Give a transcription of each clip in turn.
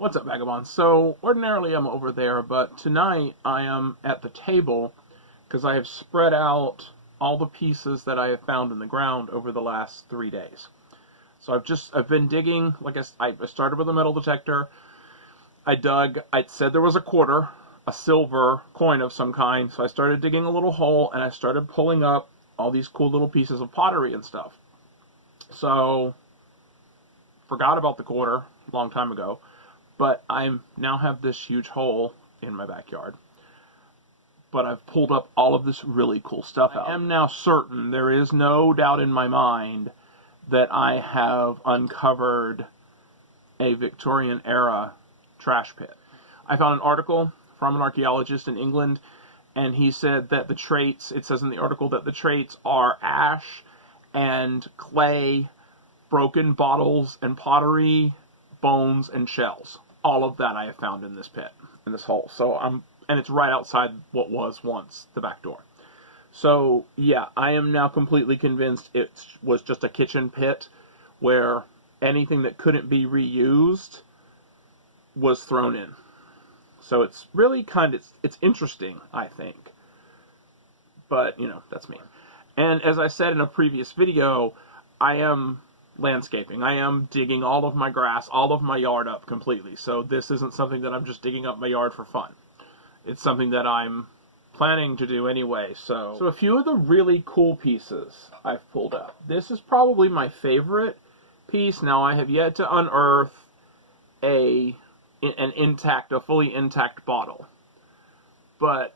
What's up, Vagabond? So, ordinarily I'm over there, but tonight I am at the table because I have spread out all the pieces that I have found in the ground over the last 3 days. So I've been digging. Like I started with a metal detector. I said there was a quarter, a silver coin of some kind, so I started digging a little hole and I started pulling up all these cool little pieces of pottery and stuff. So, forgot about the quarter a long time ago. But I now have this huge hole in my backyard. But I've pulled up all of this really cool stuff out. I am now certain, there is no doubt in my mind, that I have uncovered a Victorian era trash pit. I found an article from an archaeologist in England, and he said that it says in the article that the traits are ash and clay, broken bottles and pottery, bones and shells. All of that I have found in this pit, in this hole. And it's right outside what was once the back door. So, yeah, I am now completely convinced it was just a kitchen pit where anything that couldn't be reused was thrown in. So it's really it's interesting, I think. But, that's me. And as I said in a previous video, I am landscaping. I am digging all of my grass, all of my yard up completely. So this isn't something that I'm just digging up my yard for fun. It's something that I'm planning to do anyway. So a few of the really cool pieces I've pulled up. This is probably my favorite piece. Now, I have yet to unearth a fully intact bottle. But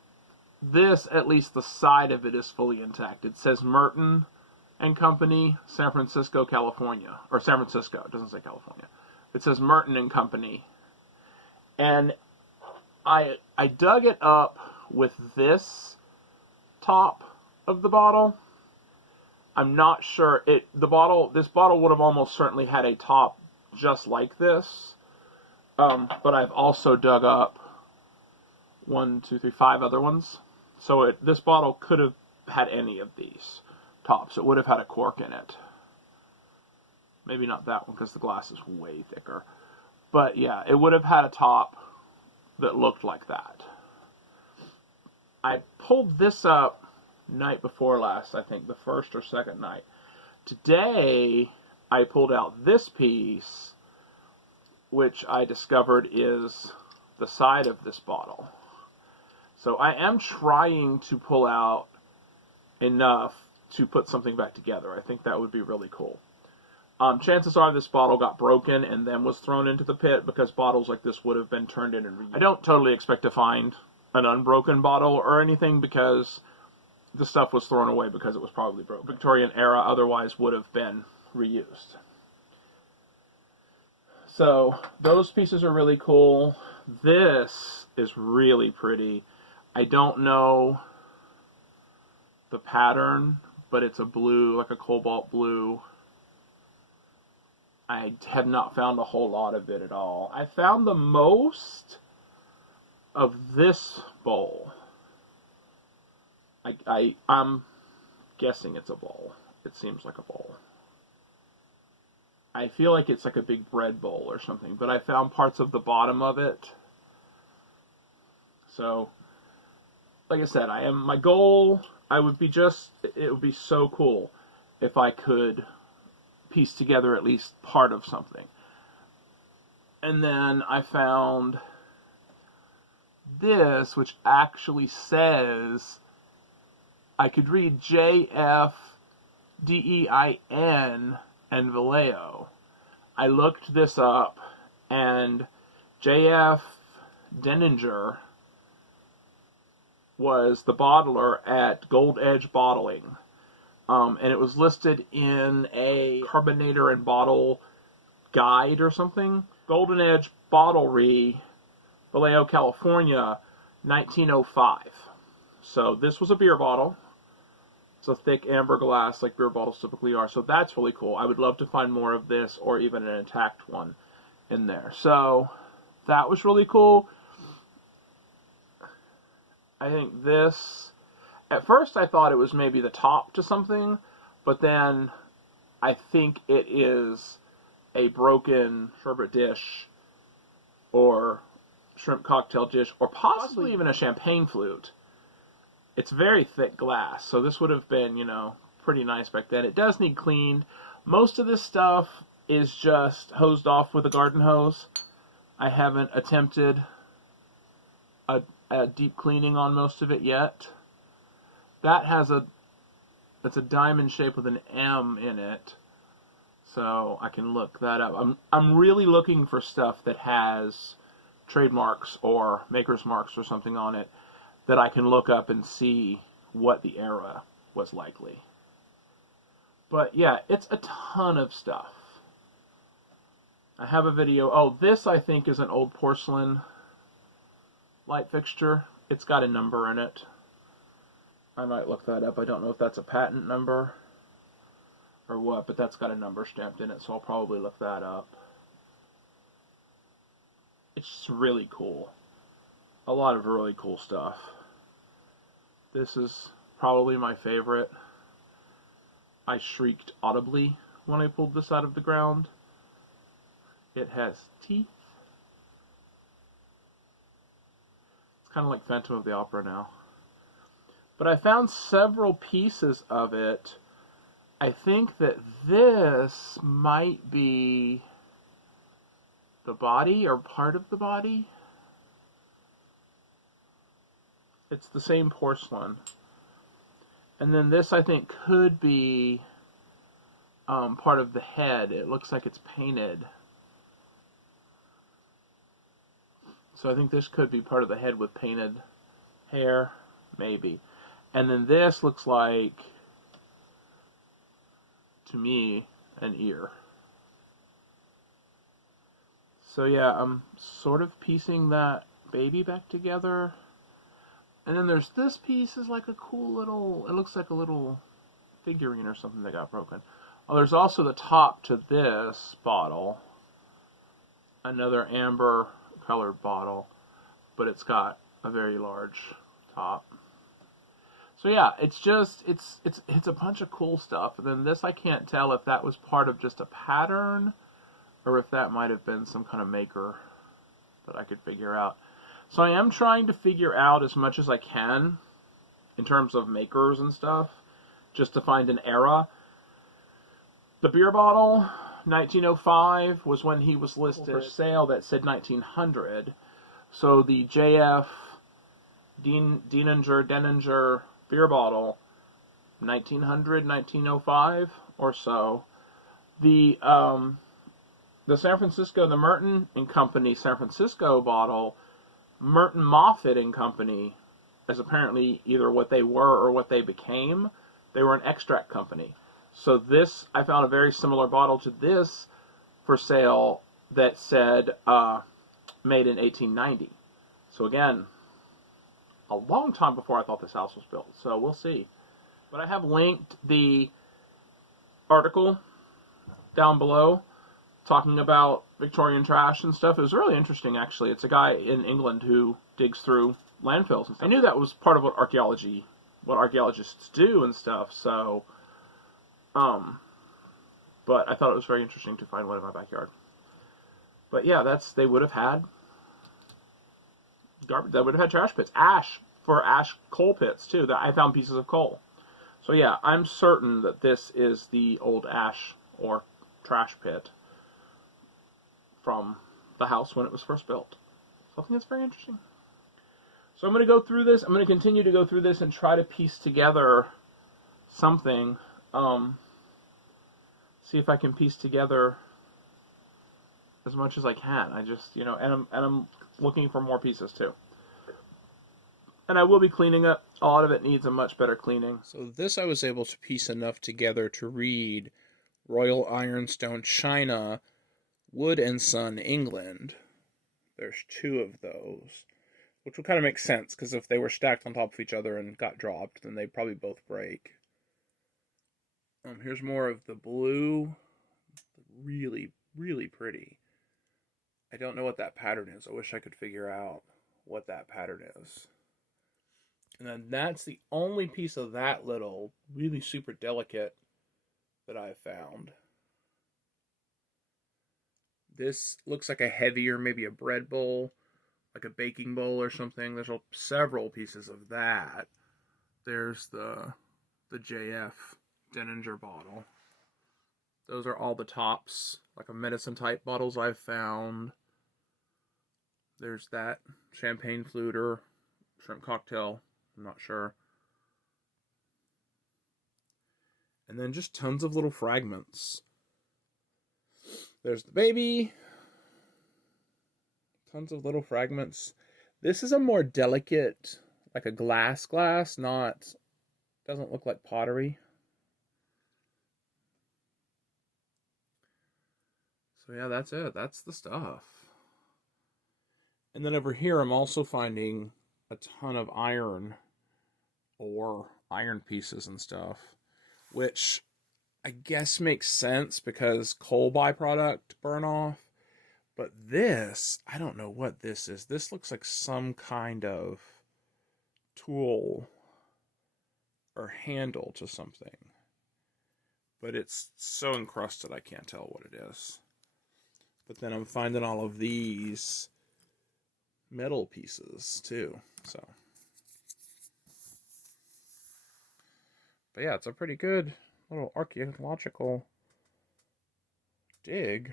this, at least the side of it, is fully intact. It says Merton and Company, San Francisco, California. Or San Francisco, it doesn't say California. It says Merton and Company. And I dug it up with this top of the bottle. I'm not sure this bottle would have almost certainly had a top just like this. But I've also dug up 5 other ones. So this bottle could have had any of these tops. It would have had a cork in it. Maybe not that one because the glass is way thicker. But yeah, it would have had a top that looked like that. I pulled this up night before last, I think, the first or second night. Today, I pulled out this piece, which I discovered is the side of this bottle. So I am trying to pull out enough to put something back together. I think that would be really cool. Chances are this bottle got broken and then was thrown into the pit because bottles like this would have been turned in and reused. I don't totally expect to find an unbroken bottle or anything because the stuff was thrown away because it was probably broken. Victorian era otherwise would have been reused. So those pieces are really cool. This is really pretty. I don't know the pattern, but it's a blue, like a cobalt blue. I have not found a whole lot of it at all. I found the most of this bowl. I'm guessing it's a bowl. It seems like a bowl. I feel like it's like a big bread bowl or something, but I found parts of the bottom of it. So, like I said, my goal, it would be so cool if I could piece together at least part of something. And then I found this, which actually says, I could read J.F. Dein and Vallejo. I looked this up, and J.F. Denninger was the bottler at Gold Edge Bottling. And it was listed in a carbonator and bottle guide or something. Golden Edge Bottlery, Vallejo, California, 1905. So this was a beer bottle. It's a thick amber glass like beer bottles typically are. So that's really cool. I would love to find more of this or even an intact one in there. So that was really cool. I think this... At first I thought it was maybe the top to something, but then I think it is a broken sherbet dish or shrimp cocktail dish, or possibly even a champagne flute. It's very thick glass, so this would have been, pretty nice back then. It does need cleaned. Most of this stuff is just hosed off with a garden hose. I haven't attempted a deep cleaning on most of it yet. That has it's a diamond shape with an M in it, so I can look that up. I'm really looking for stuff that has trademarks or maker's marks or something on it that I can look up and see what the era was likely. But yeah, it's a ton of stuff. I have a video. Oh, this I think is an old porcelain light fixture. It's got a number in it. I might look that up. I don't know if that's a patent number or what, but that's got a number stamped in it, so I'll probably look that up. It's just really cool. A lot of really cool stuff. This is probably my favorite. I shrieked audibly when I pulled this out of the ground. It has teeth. It's kind of like Phantom of the Opera now. But I found several pieces of it. I think that this might be the body or part of the body. It's the same porcelain. And then this I think could be part of the head. It looks like it's painted. So I think this could be part of the head with painted hair, maybe. And then this looks like, to me, an ear. So yeah, I'm sort of piecing that baby back together. And then there's this piece is like a cool little, it looks like a little figurine or something that got broken. Oh, there's also the top to this bottle. Another amber colored bottle, but it's got a very large top. So yeah, it's a bunch of cool stuff. And then this, I can't tell if that was part of just a pattern or if that might have been some kind of maker that I could figure out. So I am trying to figure out as much as I can in terms of makers and stuff, just to find an era. The beer bottle, 1905, was when he was listed for sale. That said 1900. So the JF Denninger beer bottle, 1900, 1905 or so. The San Francisco, the Merton and Company San Francisco bottle, Merton Moffitt and Company, as apparently either what they were or what they became. They were an extract company. So this, I found a very similar bottle to this for sale that said made in 1890. So again, a long time before I thought this house was built. So we'll see. But I have linked the article down below talking about Victorian trash and stuff. It was really interesting, actually. It's a guy in England who digs through landfills and stuff. I knew that was part of what archaeologists do and stuff, so, but I thought it was very interesting to find one in my backyard. But yeah, they would have had garbage, they would have had trash pits. Ash coal pits, too. That I found pieces of coal. So yeah, I'm certain that this is the old ash or trash pit from the house when it was first built. So I think that's very interesting. So I'm going to go through this. I'm going to continue to go through this and try to piece together something. See if I can piece together as much as I can. I just, and I'm looking for more pieces too. And I will be cleaning up. A lot of it needs a much better cleaning. So this I was able to piece enough together to read Royal Ironstone China, Wood and Son, England. There's two of those, which would kind of make sense, because if they were stacked on top of each other and got dropped, then they'd probably both break. Here's more of the blue. Really, really pretty. I don't know what that pattern is. I wish I could figure out what that pattern is. And then that's the only piece of that little, really super delicate that I found. This looks like a heavier, maybe a bread bowl, like a baking bowl or something. There's several pieces of that. There's the JF Denninger bottle. Those are all the tops, like a medicine type bottles I've found. There's that champagne flute or shrimp cocktail, I'm not sure. And then just tons of little fragments. There's the baby. Tons of little fragments. This is a more delicate, like a glass, not, doesn't look like pottery. So yeah, that's it. That's the stuff. And then over here, I'm also finding a ton of iron or iron pieces and stuff, which I guess makes sense because coal byproduct burn off. But this, I don't know what this is. This looks like some kind of tool or handle to something. But it's so encrusted I can't tell what it is. But then I'm finding all of these metal pieces too. So, but yeah, it's a pretty good little archaeological dig.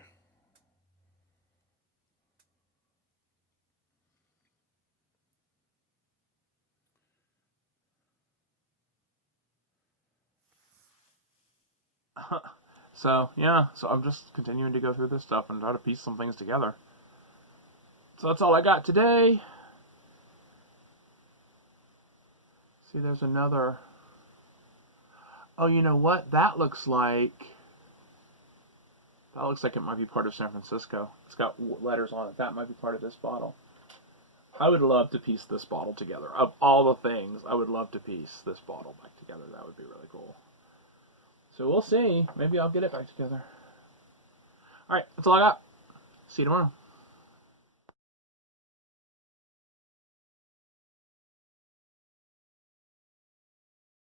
So yeah, so I'm just continuing to go through this stuff and try to piece some things together. So that's all I got today. See, there's another. Oh, you know what? That looks like it might be part of San Francisco. It's got letters on it. That might be part of this bottle. I would love to piece this bottle together. Of all the things, I would love to piece this bottle back together. That would be really cool. So we'll see. Maybe I'll get it back together. Alright, that's all I got. See you tomorrow.